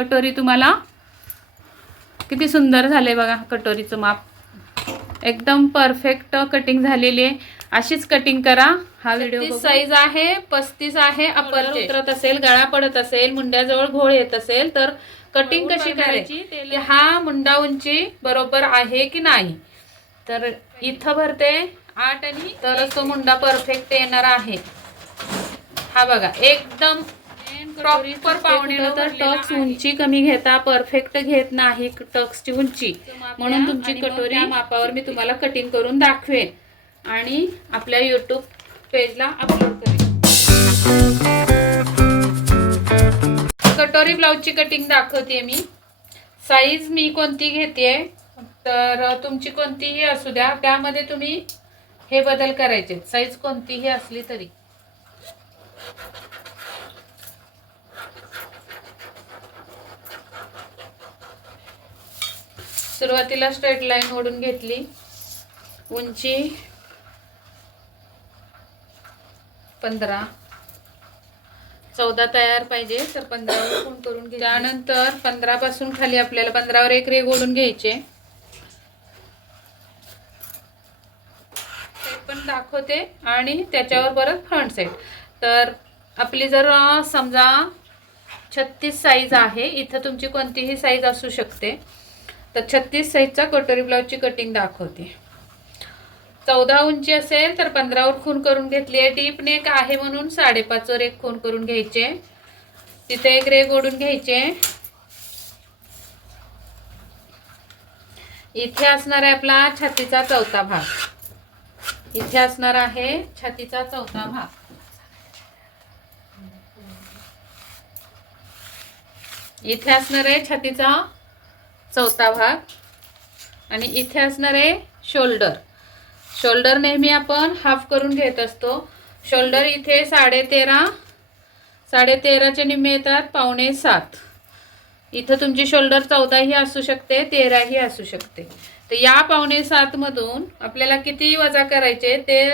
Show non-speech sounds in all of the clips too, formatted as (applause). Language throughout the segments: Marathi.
कटोरी तुम्हाला किती सुंदर झाले बघा कटोरीचं माप. एकदम परफेक्ट कटिंग झालेली आहे. अशीच कटिंग करा. हा व्हिडिओ साईज आहे पस्तीस आहे अपर उतरत असेल गळा पडत असेल मुंड्याजवळ घोळ येत असेल तर कटिंग कशी करायची? की हा मुंडा उंची बरोबर आहे की नाही? तर इथं भरते. आठ आणि तरच तो मुंडा परफेक्ट येणार आहे. हा बघा एकदम प्रॉपर पावणे तर टक्स उंची कमी घेता परफेक्ट घेत नाही टक्सची उंची. म्हणून तुमची कटोरी मापावर मी तुम्हाला कटिंग करून दाखवेन. आणि आपल्या युट्यूब पेजला अपलोड करेन. कटोरी ब्लाऊजची कटिंग दाखवते मी. साईज मी कोणती घेते तर तुमची कोणतीही असू द्या त्यामध्ये तुम्ही हे बदल करायचे. साईज कोणतीही असली तरी. सुरुवातीला स्ट्रेट लाईन ओढून घेतली. उंची पंधरा. चौदा तयार पाहिजे तर पंधरावर फोन करून घे त्यानंतर पंधरा पासून खाली आपल्याला पंधरावर एक रेग ओढून घ्यायचे. ते पण दाखवते आणि त्याच्यावर परत फ्रंट साईड तर आपली जर समजा छत्तीस साईज आहे इथं तुमची कोणतीही साईज असू शकते. तर छत्तीस साईजचा कटोरी ब्लाऊजची कटिंग दाखवते. चौदा उंची असेल तर पंधरावर खून करून घेतली आहे. डीप नेक आहे म्हणून साडेपाचवर एक खून करून घ्यायचे. तिथे एक रेग ओढून घ्यायचे. इथे असणार आहे आपला छातीचा चौथा भाग. इथे असणार आहे छातीचा चौथा भाग. इथे असणार आहे छातीचा चौथा भाग. आणि इथे असणार आहे शोल्डर. शोल्डर नेहमी आपण हाफ करून घेत असतो. शोल्डर इथे साडे तेरा निम्मे येतात पावणे सात. इथं तुमची शोल्डर चौदाही असू शकते तेराही असू शकते. तर या पावणे सातमधून आपल्याला किती वजा करायचे? ते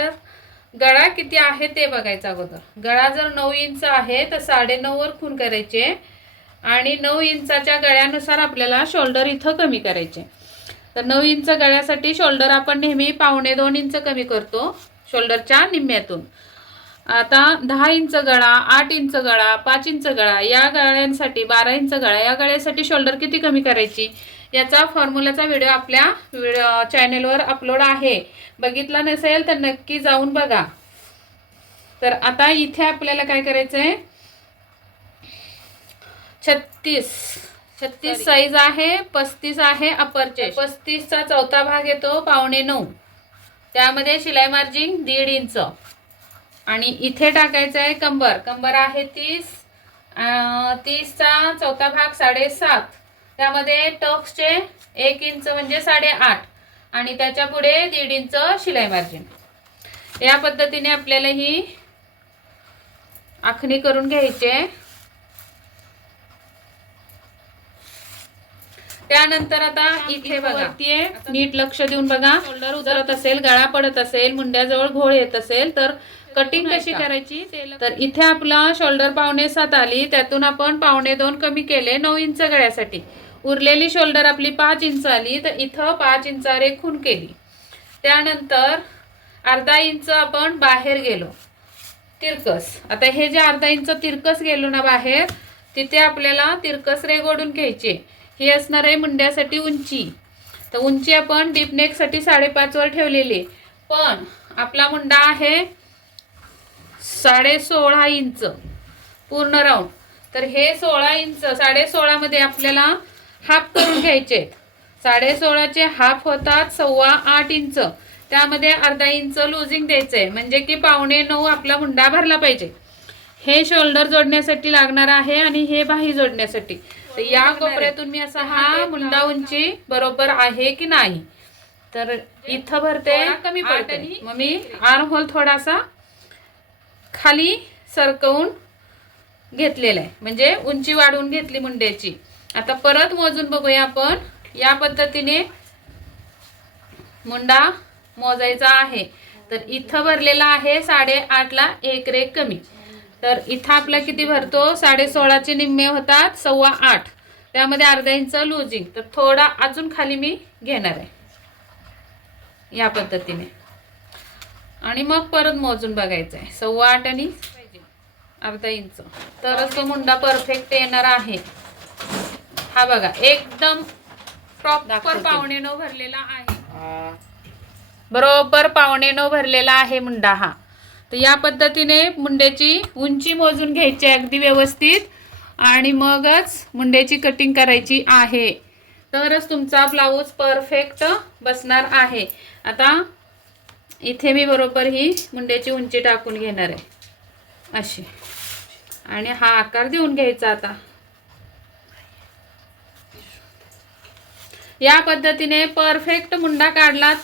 गळा किती आहे ते बघायचं अगोदर. गळा जर नऊ इंच आहे तर साडे नऊवर खून करायचे? आणि नऊ इंचाच्या गळ्यानुसार आपल्याला शोल्डर इथं कमी करायचे. तर नऊ इंच गळ्यासाठी शोल्डर आपण नेहमी पावणे दोन इंच कमी करतो शोल्डरच्या निम्म्यातून. आता दहा इंच गळा आठ इंच गळा पाच इंच गळा या गळ्यांसाठी बारा इंच गळा या गळ्यासाठी शोल्डर किती कमी करायची? याचा फॉर्म्युलाचा व्हिडिओ आपल्या चॅनेलवर अपलोड आहे. बघितला नसेल तर नक्की जाऊन बघा. तर आता इथे आपल्याला काय करायचं आहे छत्तीस. छत्तीस साईज आहे पस्तीस आहे अपरचे पस्तीसचा चौथा भाग येतो पावणे नऊ. त्यामध्ये शिलाई मार्जिन दीड इंच. आणि इथे टाकायचं आहे कंबर. कंबर आहे तीस. तीसचा चौथा भाग साडेसात. त्यामध्ये टक्सचे एक इंच म्हणजे साडेआठ. आणि त्याच्या पुढे दीड इंच शिलाई मार्जिन. या पद्धतीने आपल्याला ही आखणी करून घ्यायची त्यानंतर आता इथे बघा. नीट लक्ष देऊन बघा. शोल्डर उतरत असेल. गळा पडत असेल मुंड्याजवळ घोळ येत असेल तर कटिंग कशी करायची? तर इथे आपला शोल्डर पावणे सात आली. त्यातून आपण पावणे दोन कमी केले. नऊ इंच गळ्यासाठी. उरलेली शोल्डर आपली पाच इंच आली. तर इथं पाच इंचावर एक खून केली. त्यानंतर अर्धा इंच आपण बाहेर गेलो. तिरकस. आता हे जे अर्धा इंच तिरकस गेलो ना बाहेर तिथे आपल्याला तिरकस रेग ओढून घ्यायचे ही असणार आहे मुंड्यासाठी उंची. तर उंची आपण डीपनेकसाठी साडेपाचवर ठेवलेली आहे. पण आपला मुंडा आहे साडे सोळा इंच. पूर्ण राऊंड तर हे सोळा इंच साडे सोळामध्ये आपल्याला हाफ करून घ्यायचे. साडे सोळाचे हाफ होतात सव्वा आठ इंच. त्यामध्ये अर्धा इंच लुझिंग द्यायचं आहे म्हणजे की पावणे नऊ आपला मुंडा भरला पाहिजे. हे शोल्डर जोडण्यासाठी लागणार आहे आणि हे बाही जोडण्यासाठी. तर या कोपऱ्यातून मी असा हा मुंडा उंची बरोबर आहे की नाही? तर इथं भरते कमी पडते मग मी आर्म होल थोडासा खाली सरकवून घेतलेला आहे. म्हणजे उंची वाढवून घेतली मुंड्याची. आता परत मोजून बघूया आपण. या पद्धतीने मुंडा मोजायचा आहे. तर इथं भरलेला आहे साडेआठला एक रेक कमी. तर इथं आपला किती भरतो? साडे सोळाचे निम्मे होतात सव्वा आठ. त्यामध्ये अर्धा इंच लुजिंग तर थोडा अजून खाली मी घेणार आहे. या पद्धतीने. आणि मग परत मोजून बघायचं आहे सव्वा आठ आणि अर्धा इंच. तरच तो मुंडा परफेक्ट येणार आहे. हा बघा एकदम प्रॉपर. पावणे नऊ भरलेला आहे. बरोबर पावणे नऊ भरलेला आहे मुंडा हा. तर या पद्धतीने मुंड्याची उंची मोजून घ्यायची आहे अगदी व्यवस्थित. आणि मगच मुंड्याची कटिंग करायची आहे. तरच तुमचा ब्लाऊज परफेक्ट बसणार आहे. आता इथे मी बरोबर ही मुंड्याची उंची टाकून घेणार आहे. अशी. आणि हा आकार देऊन घ्यायचा आता. या पद्धतीने परफेक्ट मुंडा काढलात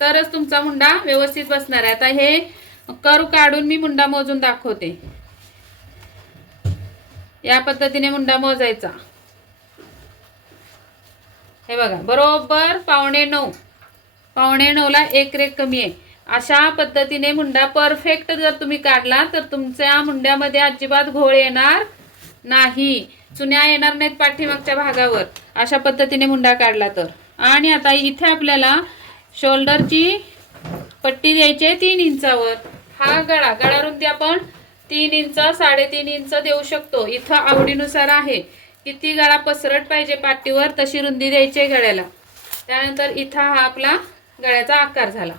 तरच तुमचा मुंडा व्यवस्थित बसणार आहे. आता हे करू काढून मी मुंडा मोजून दाखवते. या पद्धतीने मुंडा मोजायचा. हे बघा बरोबर पावणे नऊ. पावणे नऊला एक रेख कमी आहे. अशा पद्धतीने मुंडा परफेक्ट जर तुम्ही काढला तर तुमच्या मुंड्यामध्ये अजिबात घोळ येणार नाही. चुन्या येणार नाहीत पाठीमागच्या भागावर. अशा पद्धतीने मुंडा काढला तर. आणि आता इथे आपल्याला शोल्डरची पट्टी द्यायची आहे तीन इंचावर. हा गळा गळा रुंदी आपण तीन इंच साडेतीन इंच देऊ शकतो. इथं आवडीनुसार आहे. किती गळा पसरट पाहिजे पाठीवर तशी रुंदी द्यायची आहे गळ्याला. त्यानंतर इथं हा आपला गळ्याचा आकार झाला.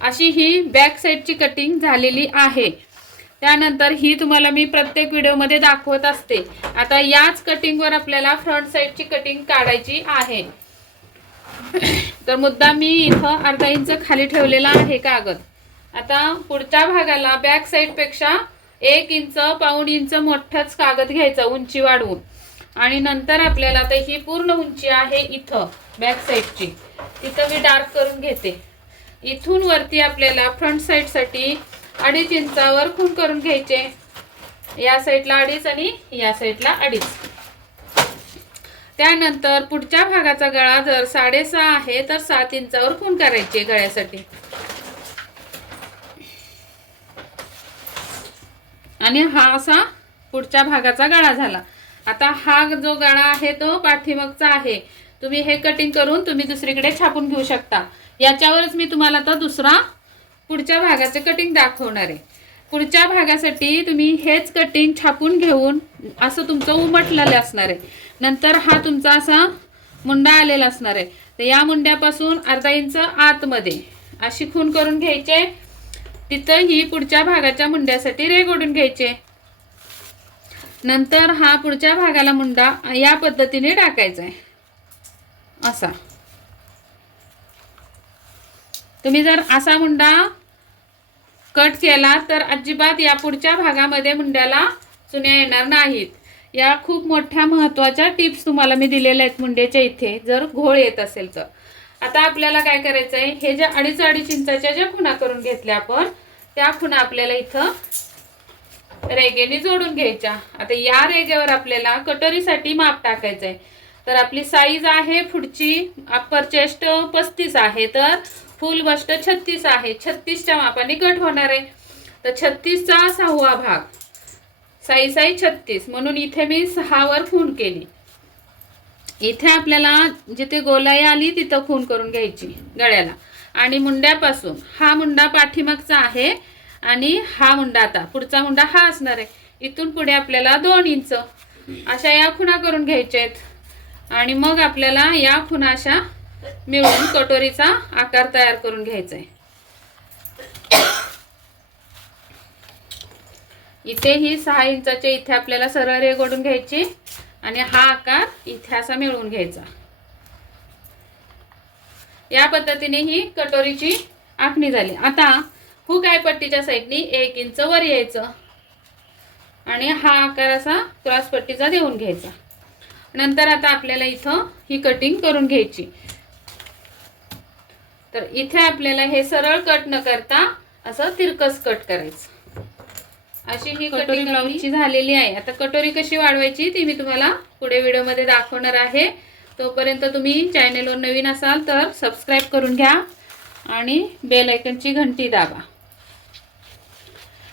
अशी ही बॅक साईडची कटिंग झालेली आहे. त्यानंतर ही तुम्हाला मी प्रत्येक व्हिडिओमध्ये दाखवत असते. आता याच कटिंगवर आपल्याला फ्रंट साईडची कटिंग काढायची आहे. (coughs) तर मुद्दा मी इथं अर्धा इंच खाली ठेवलेला आहे कागद. आता पुढच्या भागाला बॅक साईडपेक्षा एक इंच पाऊण इंच मोठाच कागद घ्यायचा उंची वाढवून. आणि नंतर आपल्याला आता ही पूर्ण उंची आहे इथं बॅक साईडची तिथं मी डार्क करून घेते. इथून वरती आपल्याला फ्रंट साईडसाठी अडीच इंचावर खून करून घ्यायचे. या साईडला अडीच आणि या साईडला अडीच. त्यानंतर पुढच्या भागाचा गळा जर साडेसहा आहे तर सात इंचावर खून करायचे गळ्यासाठी. आणि हा असा पुढच्या भागाचा गळा झाला. आता हा जो गळा आहे तो पाठीमागचा आहे. तुम्ही हे कटिंग करून तुम्ही दुसरीकडे छापून घेऊ शकता. याच्यावरच मी तुम्हाला आता दुसरा पुढच्या भागाचे कटिंग दाखवणार आहे. पुढच्या भागासाठी तुम्ही हेच कटिंग छापून घेऊन असं तुमचं उमटलेलं असणार आहे. नंतर हा तुमचा असा मुंडा आलेला असणार आहे. तर या मुंड्यापासून अर्धा इंच आतमध्ये अशी खून करून घ्यायचे. तिथंही पुढच्या भागाच्या मुंड्यासाठी रेग ओढून घ्यायचे. नंतर हा पुढच्या भागाला मुंडा या पद्धतीने टाकायचा आहे असा. तुम्ही जर असा मुंडा कट केला तर अजिबात या पुढच्या भागामध्ये मुंड्याला चुन्या येणार नाहीत. या खूप मोठ्या महत्त्वाच्या टिप्स तुम्हाला मी दिलेल्या आहेत मुंड्याच्या इथे. जर घोळ येत असेल तर. आता आपल्याला काय करायचं आहे हे ज्या अडीच अडीच इंचाच्या ज्या खुणा करून घेतल्या आपण त्या खुणा आपल्याला इथं रेगेने जोडून घ्यायच्या. आता या रेगेवर आपल्याला कटोरीसाठी माप टाकायचं आहे तर आपली साईज आहे पुढची अप्पर चेस्ट पस्तीस आहे तर फुल बस्ट छत्तीस आहे. छत्तीसच्या मापाने कट होणार आहे. तर छत्तीसचा सहावा भाग. साई साई छत्तीस. म्हणून इथे मी सहावर खून केली. इथे आपल्याला जिथे गोलाई आली तिथं खून करून घ्यायची गळ्याला. आणि मुंड्यापासून हा मुंडा पाठीमागचा आहे आणि हा मुंडा आता पुढचा मुंडा हा असणार आहे. इथून पुढे आपल्याला दोन इंच अशा या खुणा करून घ्यायच्या आहेत. आणि मग आपल्याला या खुणा अशा मिळून कटोरीचा आकार तयार करून घ्यायचा आहे. इथे ही सहा इंचाचे इथे आपल्याला सरळ रेग ओढून घ्यायची. आणि हा आकार इथे असा मिळवून घ्यायचा. या पद्धतीने ही कटोरीची आखणी झाली. आता हुक आहे पट्टीच्या साईडनी एक इंच वर यायचं. आणि हा आकार असा क्रॉस पट्टीचा देऊन घ्यायचा. नंतर आता आपल्याला इथं ही कटिंग करून घ्यायची. तर इथे आपल्याला हे सरळ कट न करता असं तिरकस कट करायचं. अशी ही कटिंग ब्लाऊजची झालेली आहे. आता कटोरी कशी वाढवायची ती मी तुम्हाला पुढे व्हिडिओमध्ये दाखवणार आहे. तोपर्यंत तुम्ही चॅनेलवर नवीन असाल तर सबस्क्राईब करून घ्या आणि बेल आयकनची घंटी दाबा.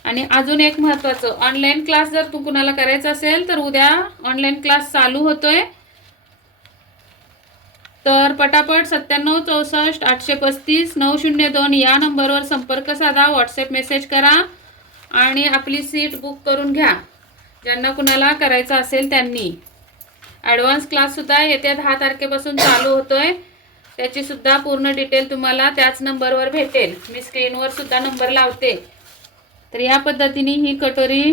आणि अजून एक महत्त्वाचं ऑनलाईन क्लास जर तू कुणाला करायचा असेल तर उद्या ऑनलाईन क्लास चालू होतोय. तर पटापट सत्त्याण्णव चौसष्ट आठशे पस्तीस नऊ शून्य दोन या नंबरवर संपर्क साधा व्हॉट्सअप मेसेज करा. आणि आपली सीट बुक करून घ्या. ज्यांना कुणाला करायचं असेल त्यांनी. ॲडव्हान्स क्लाससुद्धा येत्या दहा तारखेपासून चालू होतो आहे त्याचीसुद्धा पूर्ण डिटेल तुम्हाला त्याच नंबरवर भेटेल. मी स्क्रीनवर सुद्धा नंबर लावते. तर या पद्धतीने ही कटोरी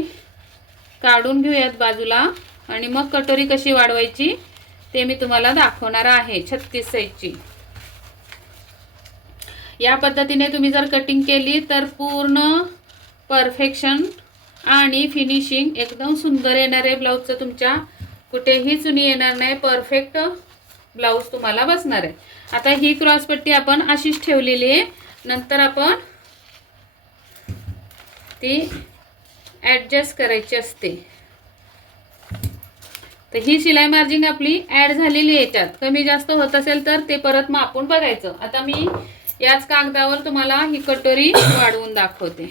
काढून घेऊयात बाजूला. आणि मग कटोरी कशी वाढवायची ते मी तुम्हाला दाखवणार आहे. छत्तीस साईजची. या पद्धतीने तुम्ही जर कटिंग केली तर पूर्ण परफेक्शन आणि फिनिशिंग एकदम सुंदर येणार आहे ब्लाऊजचं. तुमच्या कुठेही चुनी येणार नाही. परफेक्ट ब्लाऊज तुम्हाला बसणार आहे. आता ही क्रॉसपट्टी आपण अशीच ठेवलेली आहे. नंतर आपण ती ॲडजस्ट करायची असते. तर ही शिलाई मार्जिन आपली ॲड झालेली आहे याच्यात. कमी जास्त होत असेल तर ते परत मापून बघायचं. आता मी याच कागदावर तुम्हाला ही कटोरी (coughs) वाढवून दाखवते.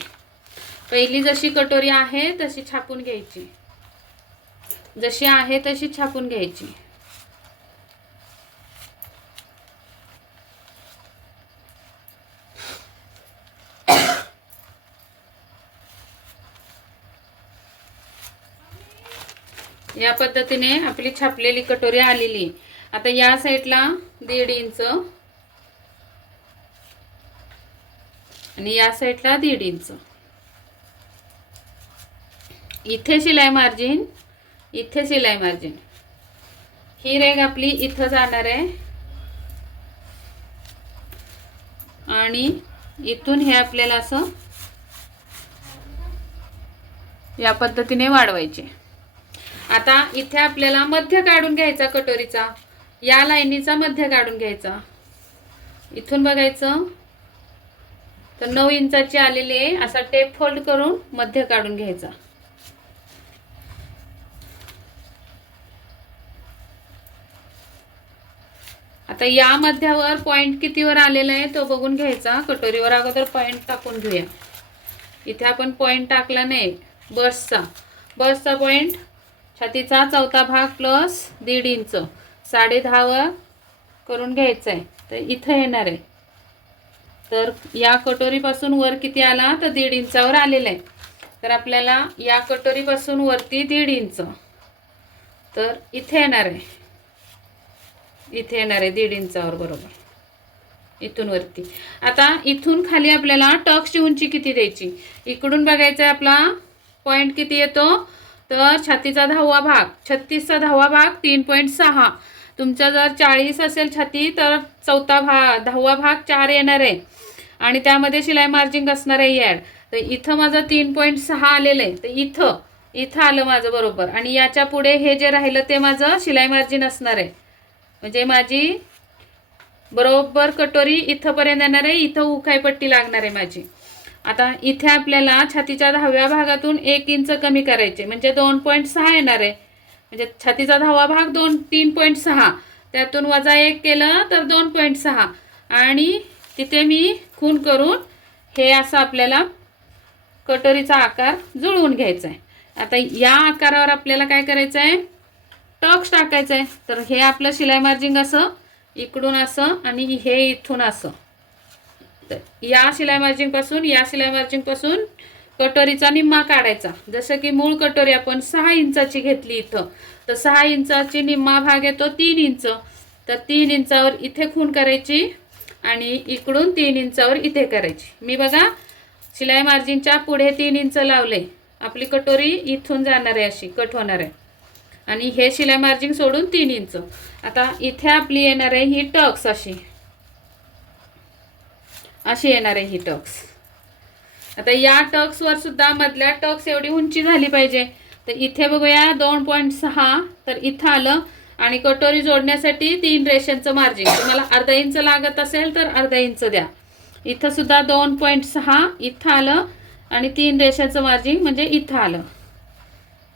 पहिली जशी कटोरी आहे तशी छापून घ्यायची. जशी आहे तशी छापून घ्यायची. या पद्धतीने आपली छापलेली कटोरी आलेली. आता या साईडला दीड इंच. आणि या साईडला दीड इंच. इथे शिलाई मार्जिन इथे शिलाई मार्जिन. ही रेग आपली इथं जाणार आहे. आणि इथून हे आपल्याला असं या पद्धतीने वाढवायचे. आता इथे आपल्याला मध्य काढून घ्यायचा कटोरीचा. या लाईनीचा मध्य काढून घ्यायचा. इथून बघायचं. तर नऊ इंचाची आलेली आहे. असा टेप फोल्ड करून मध्य काढून घ्यायचा. आता या मध्यावर पॉइंट कितीवर आलेला आहे तो बघून घ्यायचा. कटोरीवर अगोदर पॉइंट टाकून घेऊया. इथे आपण पॉइंट टाकला नाही. बसचा. बसचा पॉइंट छातीचा चौथा भाग प्लस दीड इंच. साडे दहावर करून घ्यायचं आहे तर इथं येणार आहे. तर या कटोरीपासून वर किती आला? तर दीड इंचावर आलेला आहे. तर आपल्याला या कटोरीपासून वरती दीड इंच. तर इथे येणार आहे. इथे येणार आहे दीड इंचावर बरोबर. इथून वरती. आता इथून खाली आपल्याला टक्सची उंची किती द्यायची? इकडून बघायचं आहे आपला पॉईंट किती येतो? तर छातीचा दहावा भाग छत्तीसचा दहावा भाग तीन पॉईंट सहा. तुमचा जर चाळीस असेल छाती तर चौथा भाग दहावा भाग चार येणार आहे. आणि त्यामध्ये शिलाई मार्जिंग असणार आहे याड तर इथं माझं तीन पॉईंट सहा आलेलं आहे. तर इथं इथं आलं माझं बरोबर. आणि याच्यापुढे हे जे राहिलं ते माझं शिलाई मार्जिन असणार आहे. म्हणजे माझी बरोबर कटोरी इथंपर्यंत येणार आहे इथं उखायपट्टी लागणार आहे माझी. आता इथे आपल्याला छातीच्या दहाव्या भागातून एक इंच कमी करायचे म्हणजे दोन पॉईंट सहा येणार आहे. म्हणजे छातीचा दहावा भाग दोन तीन पॉईंट सहा. त्यातून वजा एक केलं तर दोन पॉईंट सहा. आणि तिथे मी खून करून हे असं आपल्याला कटोरीचा आकार जुळवून घ्यायचा आहे आता या आकारावर आपल्याला काय करायचं आहे टक्स टाकायचं आहे तर हे आपलं शिलाई मार्जिंग असं इकडून असं आणि हे इथून असं. तर या शिलाई मार्जिंगपासून या शिलाई मार्जिंगपासून कटोरीचा निम्मा काढायचा. जसं की मूळ कटोरी आपण सहा इंचाची घेतली इथं. तर सहा इंचाची निम्मा भाग येतो तीन इंच. तर तीन इंचावर इथे खून करायची आणि इकडून तीन इंचावर इथे करायची. मी बघा शिलाई मार्जिनच्या पुढे तीन इंच लावले. आपली कटोरी इथून जाणार आहे अशी कट होणार आहे. आणि हे शिलाई मार्जिन सोडून तीन इंच. आता इथे आपली येणार आहे ही टक्स अशी. अशी येणार आहे ही टक्स. आता या टक्सवर सुद्धा मधल्या टक्स एवढी उंची झाली पाहिजे. तर इथे बघूया दोन पॉईंट सहा तर इथं आलं. आणि कटोरी जोडण्यासाठी तीन रेषांचं मार्जिन तुम्हाला अर्धा इंच लागत असेल तर अर्धा इंच द्या. इथं सुद्धा दोन पॉईंट सहा इथं आलं. आणि तीन रेषाचं मार्जिन म्हणजे इथं आलं.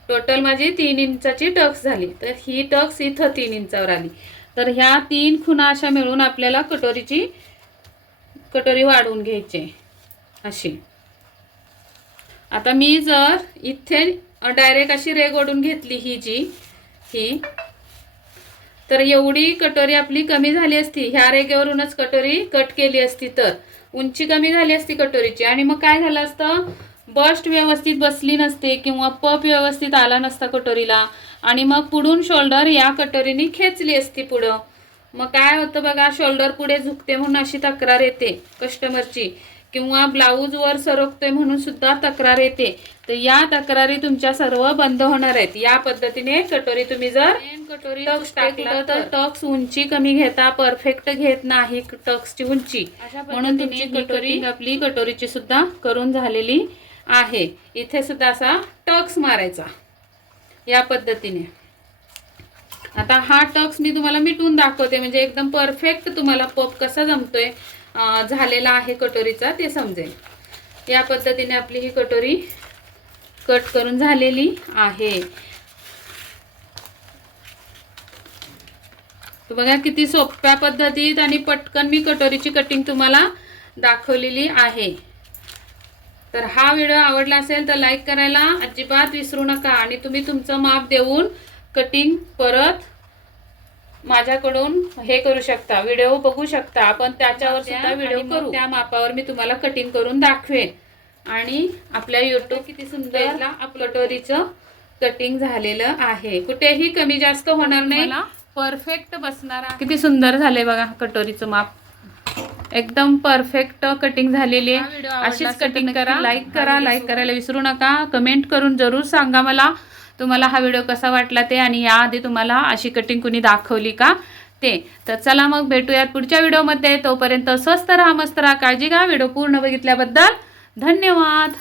टोटल माझी तीन इंचाची टक्स झाली. तर ही टक्स इथं तीन इंचावर आली. तर ह्या तीन खुणा अशा मिळून आपल्याला कटोरीची कटोरी वाढवून घ्यायची अशी. आता मी जर इथे डायरेक्ट अशी रेग ओढून घेतली ही जी ही तर एवढी कटोरी आपली कमी झाली असती. ह्या रेगेवरूनच कटोरी कट केली असती तर. उंची कमी झाली असती कटोरीची. आणि मग काय झालं असतं? बस्ट व्यवस्थित बसली नसते किंवा पप व्यवस्थित आला नसता कटोरीला आणि मग पुढून शोल्डर या कटोरीने खेचली असती पुढं. मग काय होतं बघा शोल्डर पुढे झुकते म्हणून अशी तक्रार येते कस्टमरची. किंवा ब्लाऊज वर सरकतोय म्हणून सुद्धा तक्रार येते. तर या तक्रारी तुमच्या सर्व बंद होणार आहेत. या पद्धतीने कटोरी तुम्ही जर कटोरी टक्स टाकला तर टक्स उंची कमी घेता परफेक्ट घेत नाही टक्सची उंची. म्हणून तुमची कटोरी आपली कटोरीची सुद्धा करून झालेली आहे. इथे सुद्धा असा टक्स मारायचा. या पद्धतीने. आता हा टक्स मी तुम्हाला मिटून दाखवते. म्हणजे एकदम परफेक्ट तुम्हाला पप कसा जमतोय झालेला आहे कटोरीचा ते समजेल. या पद्धतीने आपली ही कटोरी कट करून झालेली आहे. बघा किती सोप्या पद्धतीत आणि पटकन मी कटोरीची कटिंग तुम्हाला दाखवलेली आहे. तर हा व्हिडिओ आवडला असेल तर लाईक करायला अजिबात विसरू नका आणि तुम्ही तुमचं माप देऊन कटिंग परत माझ्याकडून हे करू शकता. व्हिडिओ बघू शकता. आपण त्याच्यावर सुद्धा व्हिडिओ करू. त्या मापावर मी तुम्हाला कटिंग करून दाखवेन. आणि आपल्या युट्यूब किती सुंदर कटोरीचं कटिंग झालेलं आहे. कुठेही कमी जास्त होणार नाही. परफेक्ट बसणार किती सुंदर झाले बघा कटोरीचं माप. एकदम परफेक्ट कटिंग झालेली आहे. अशीच कटिंग करा लाईक करा लाईक करायला विसरू नका. कमेंट करून जरूर सांगा मला तुम्हाला हा व्हिडिओ कसा वाटला ते आणि याआधी तुम्हाला अशी कटिंग कुणी दाखवली का ते. तर चला मग भेटूयात पुढच्या व्हिडिओमध्ये तोपर्यंत स्वस्त राहा मस्त राहा. काळजी घ्या. व्हिडिओ पूर्ण बघितल्याबद्दल धन्यवाद.